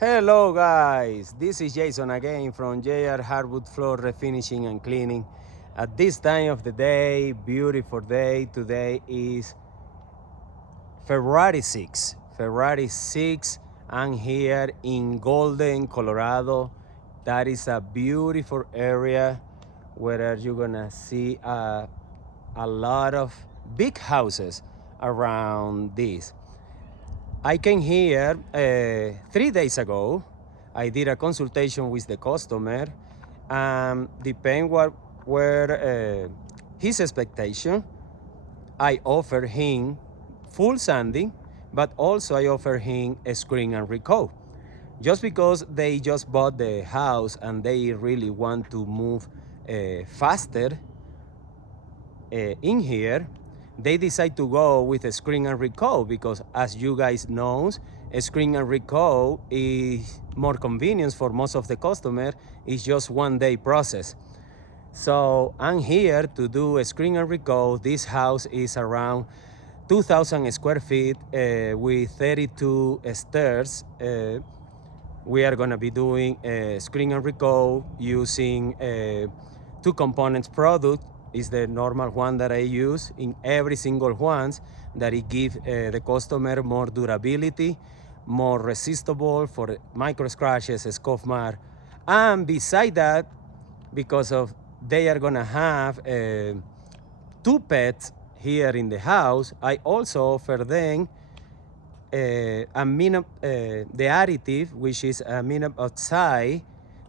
Hello guys, this is Jason again from J.R.Hardwoodfloor Refinishing and Cleaning. At this time of the day, beautiful day, today is February 6th. February 6th, I'm here in Golden, Colorado. That is a beautiful area where you're gonna see a lot of big houses around this. I came here 3 days ago. I did a consultation with the customer. Depend what were his expectation. I offered him full sanding, but also I offered him a screen and recall. Just because they just bought the house and they really want to move faster in here, they decide to go with a screen and recall because, as you guys know, a screen and recall is more convenient for most of the customer. It's just 1 day process. So I'm here to do a screen and recall. This house is around 2,000 square feet with 32 stairs. We are gonna be doing a screen and recall using two components product. Is the normal one that I use in every single ones, that it gives the customer more durability, more resistible for micro scratches, scuff mark. And beside that, because of they are gonna have two pets here in the house, I also offer them the additive, which is ammonium oxide,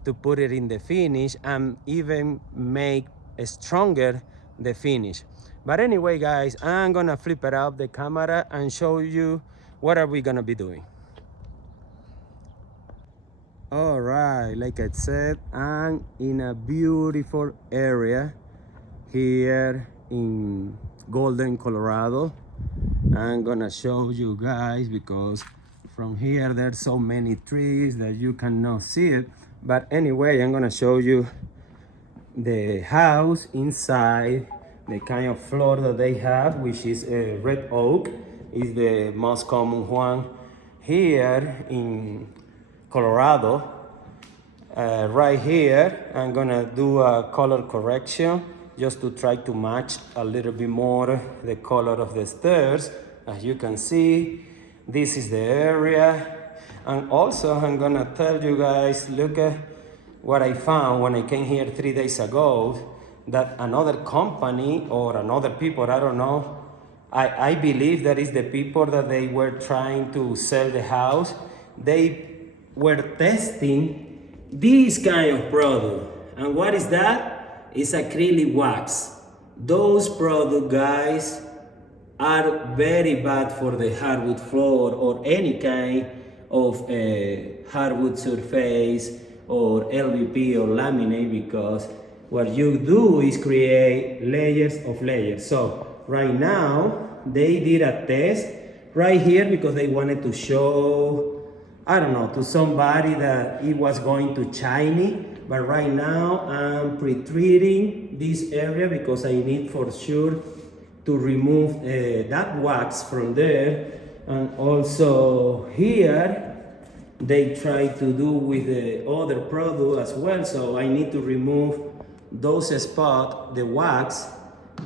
to put it in the finish and even make stronger the finish. But anyway guys, I'm gonna flip it up the camera and show you what are we gonna be doing. All right, like I said, I'm in a beautiful area here in Golden, Colorado. I'm gonna show you guys because from here there's so many trees that you cannot see it. But anyway, I'm gonna show you the house inside, the kind of floor that they have, which is a red oak, is the most common one here in Colorado. Right here, I'm gonna do a color correction just to try to match a little bit more the color of the stairs. As you can see, this is the area. And also, I'm gonna tell you guys, look at what I found when I came here 3 days ago, that another company or another people, I don't know, I believe that is the people that they were trying to sell the house. They were testing this kind of product. And what is that? It's acrylic wax. Those product, guys, are very bad for the hardwood floor or any kind of hardwood surface or LVP or laminate, because what you do is create layers of layers. So right now they did a test right here because they wanted to show, I don't know, to somebody that it was going to shiny. But right now I'm pre-treating this area because I need for sure to remove that wax from there. And also here they try to do with the other product as well, so I need to remove those spots, the wax,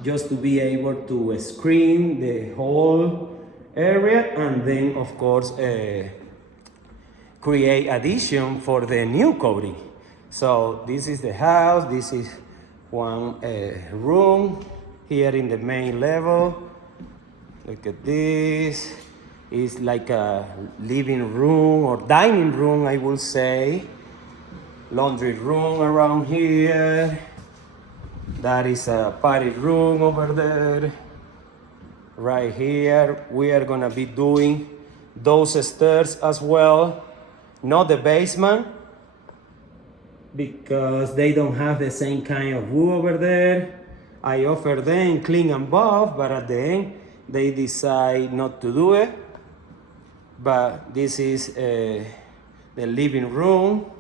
just to be able to screen the whole area, and then of course create addition for the new coating. So this is the house. This is one room here in the main level. Look at this. It's like a living room or dining room, I will say. Laundry room around here. That is a party room over there. Right here, we are gonna be doing those stairs as well. Not the basement, because they don't have the same kind of wood over there. I offer them clean and buff, but at the end, they decide not to do it. But this is the living room,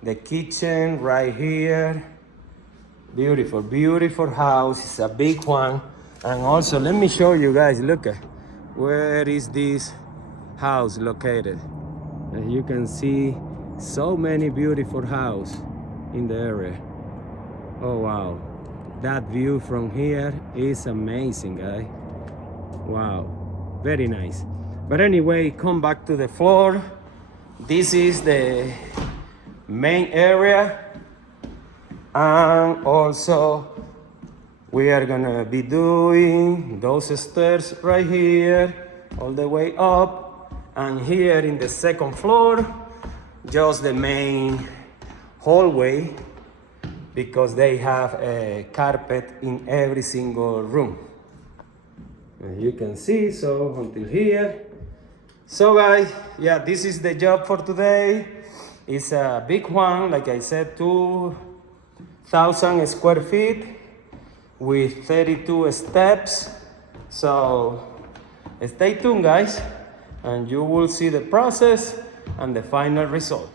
the kitchen right here. Beautiful, beautiful house. It's a big one. And also, let me show you guys, look at where is this house located. As you can see, so many beautiful houses in the area. Oh wow, that view from here is amazing, guys. Wow, very nice. But anyway, come back to the floor. This is the main area, and also we are gonna be doing those stairs right here all the way up, and here in the second floor just the main hallway, because they have a carpet in every single room, as you can see. So until here. So guys, yeah, this is the job for today. It's a big one, like I said, 2,000 square feet with 32 steps. So stay tuned, guys, and you will see the process and the final result.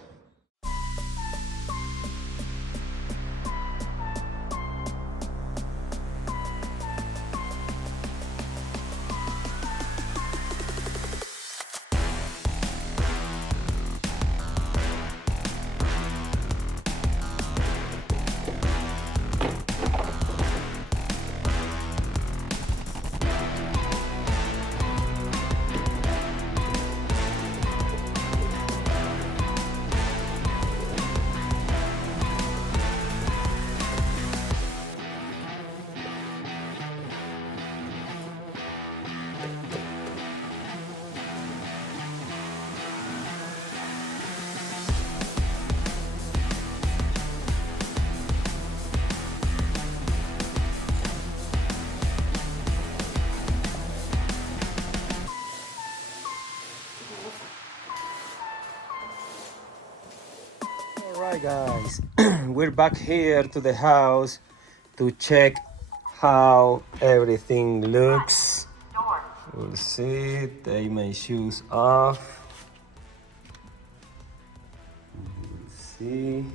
Alright guys, we're back here to the house to check how everything looks. We'll see, take my shoes off. We'll see.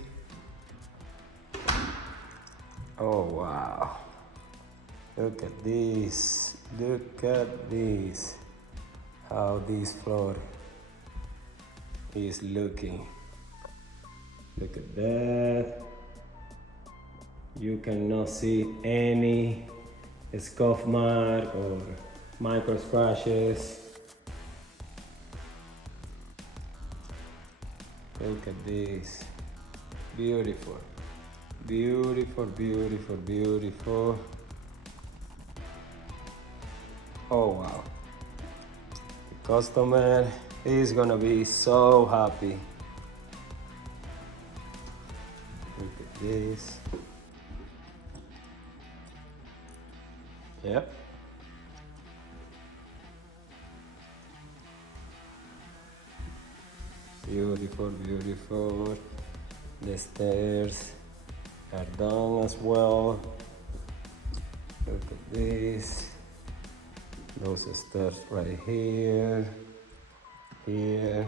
Oh wow, look at this, how this floor is looking. Look at that. You cannot see any scuff mark or micro scratches. Look at this. Beautiful. Beautiful, beautiful, beautiful. Oh wow. The customer is gonna be so happy. Look at this. Yep. Beautiful, beautiful. The stairs are done as well. Look at this. Those stairs right here. Here.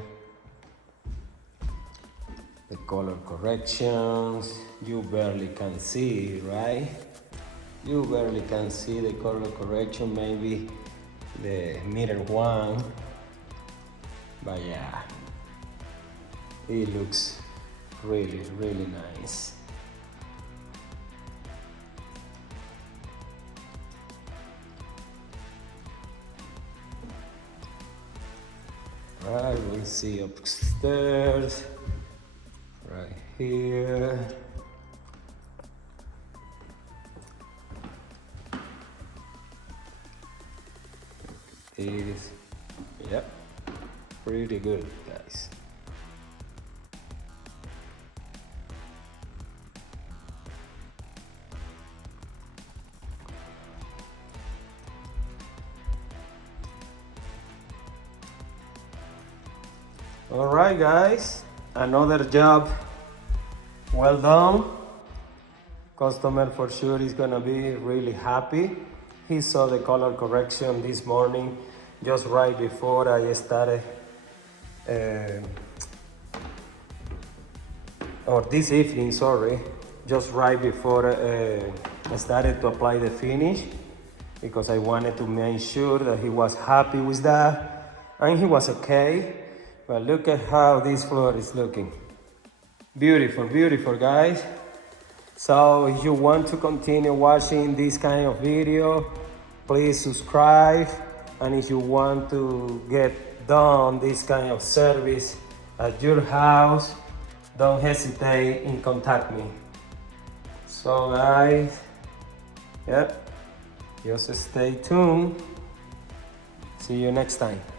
The color corrections. You barely can see, right? You barely can see the color correction, maybe the middle one. But yeah, it looks really, really nice. Right, we'll see upstairs, right here. This, yep, pretty good, guys. All right, guys, another job well done. Customer for sure is gonna be really happy. He saw the color correction this morning, just right before I started, or this evening, sorry, just right before I started to apply the finish, because I wanted to make sure that he was happy with that. and he was okay. But look at how this floor is looking. Beautiful, beautiful, guys. So if you want to continue watching this kind of video, please subscribe. And if you want to get done this kind of service at your house, don't hesitate in contact me. So guys, yep, just stay tuned. See you next time.